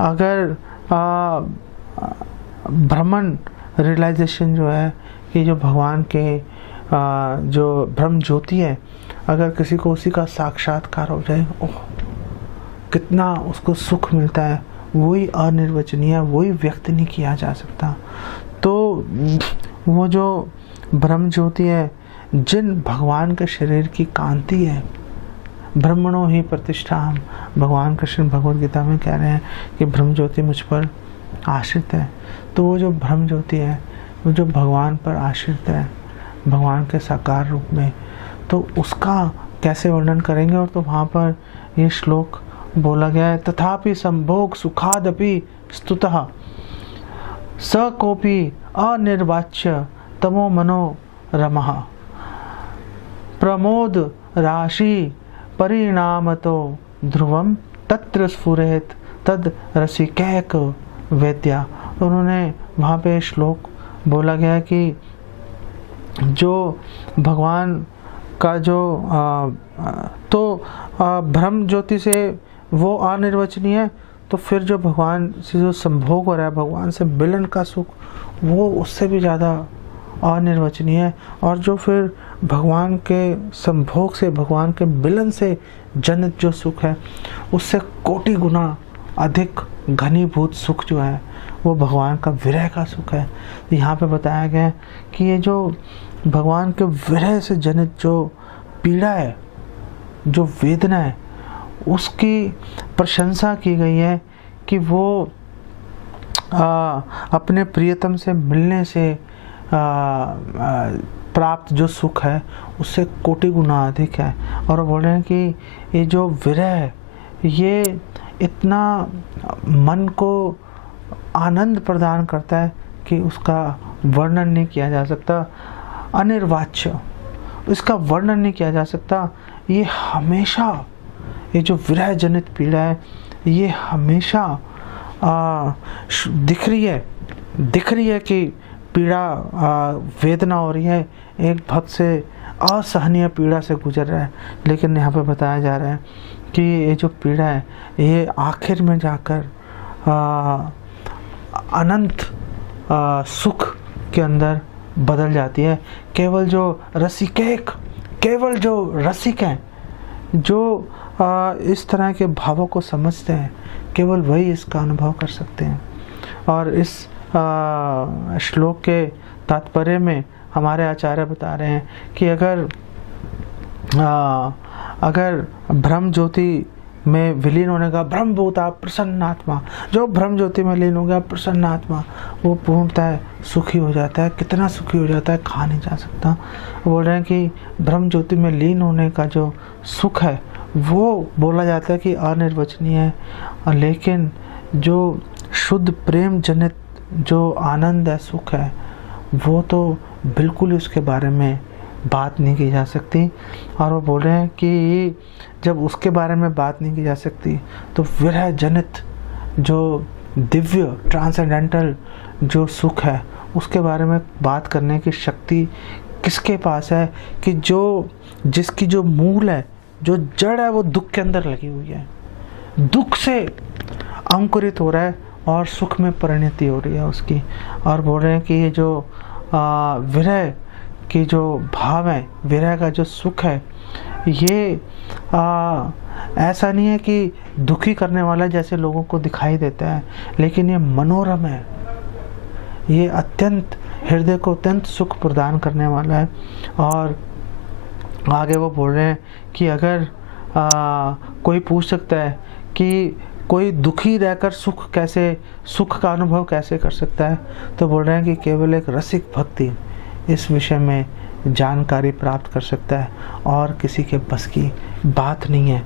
अगर ब्रह्मन रियलाइजेशन जो है कि जो भगवान के जो ब्रह्म ज्योति है, अगर किसी को उसी का साक्षात्कार हो जाए, ओह कितना उसको सुख मिलता है, वही अनिर्वचनीय, वही व्यक्त नहीं किया जा सकता। तो वो जो ब्रह्म ज्योति है, जिन भगवान के शरीर की कांति है, ब्रह्मणो ही प्रतिष्ठा, हम भगवान कृष्ण भगवद गीता में कह रहे हैं कि ब्रह्म ज्योति मुझ पर आश्रित है। तो वो जो ब्रह्म ज्योति है, वो जो भगवान पर आश्रित है, भगवान के साकार रूप में, तो उसका कैसे वर्णन करेंगे। और तो वहाँ पर ये श्लोक बोला गया है, तथापि संभोग सुखादपि स्तुतः स कोपि अनिर्वाच्य तमो मनो रमः प्रमोद राशि परिणामतो ध्रुवम तत्र स्फुरेत तद रसिकैक वेद्या। उन्होंने वहाँ पे श्लोक बोला गया कि जो भगवान का जो ब्रह्म ज्योति से वो अनिर्वचनीय है, तो फिर जो भगवान से जो संभोग हो रहा है, भगवान से मिलन का सुख, वो उससे भी ज़्यादा अनिर्वचनीय है। और जो फिर भगवान के संभोग से, भगवान के मिलन से जनित जो सुख है, उससे कोटि गुना अधिक घनीभूत सुख जो है, वो भगवान का विरह का सुख है। यहाँ पे बताया गया है कि ये जो भगवान के विरह से जनित जो पीड़ा है, जो वेदना है, उसकी प्रशंसा की गई है कि वो अपने प्रियतम से मिलने से प्राप्त जो सुख है, उससे कोटि गुना अधिक है। और बोल रहे हैं कि ये जो विरह है, ये इतना मन को आनंद प्रदान करता है कि उसका वर्णन नहीं किया जा सकता, अनिर्वाच्य, इसका वर्णन नहीं किया जा सकता। ये हमेशा, ये जो विरह जनित पीड़ा है, ये हमेशा दिख रही है कि पीड़ा, वेदना हो रही है, एक भक्त से असहनीय पीड़ा से गुजर रहा है। लेकिन यहाँ पे बताया जा रहा है कि ये जो पीड़ा है, ये आखिर में जाकर अनंत सुख के अंदर बदल जाती है। केवल जो रसिक हैं, जो इस तरह के भावों को समझते हैं, केवल वही इसका अनुभव कर सकते हैं। और इस श्लोक के तात्पर्य में हमारे आचार्य बता रहे हैं कि अगर ब्रह्म ज्योति में विलीन होने का, ब्रह्मभूता प्रसन्नात्मा, जो ब्रह्म ज्योति में लीन हो गया प्रसन्नात्मा, वो पूर्णतः सुखी हो जाता है। कितना सुखी हो जाता है, कहा नहीं जा सकता। बोल रहे हैं कि ब्रह्म ज्योति में लीन होने का जो सुख है, वो बोला जाता है कि अनिर्वचनीय है। लेकिन जो शुद्ध प्रेम जनित जो आनंद है, सुख है, वो तो बिल्कुल उसके बारे में बात नहीं की जा सकती। और वो बोल रहे हैं कि जब उसके बारे में बात नहीं की जा सकती, तो विरह जनित जो दिव्य ट्रांसेंडेंटल जो सुख है, उसके बारे में बात करने की शक्ति किसके पास है कि जिसकी जो मूल है, जो जड़ है, वो दुख के अंदर लगी हुई है, दुख से अंकुरित हो रहा है और सुख में परिणति हो रही है उसकी। और बोल रहे हैं कि ये जो विरह की जो भाव है, विरह का जो सुख है, ये ऐसा नहीं है कि दुखी करने वाला जैसे लोगों को दिखाई देता है, लेकिन ये मनोरम है, ये अत्यंत हृदय को अत्यंत सुख प्रदान करने वाला है। और आगे वो बोल रहे हैं कि अगर कोई पूछ सकता है कि कोई दुखी रहकर सुख का अनुभव कैसे कर सकता है, तो बोल रहे हैं कि केवल एक रसिक भक्ति इस विषय में जानकारी प्राप्त कर सकता है, और किसी के बस की बात नहीं है।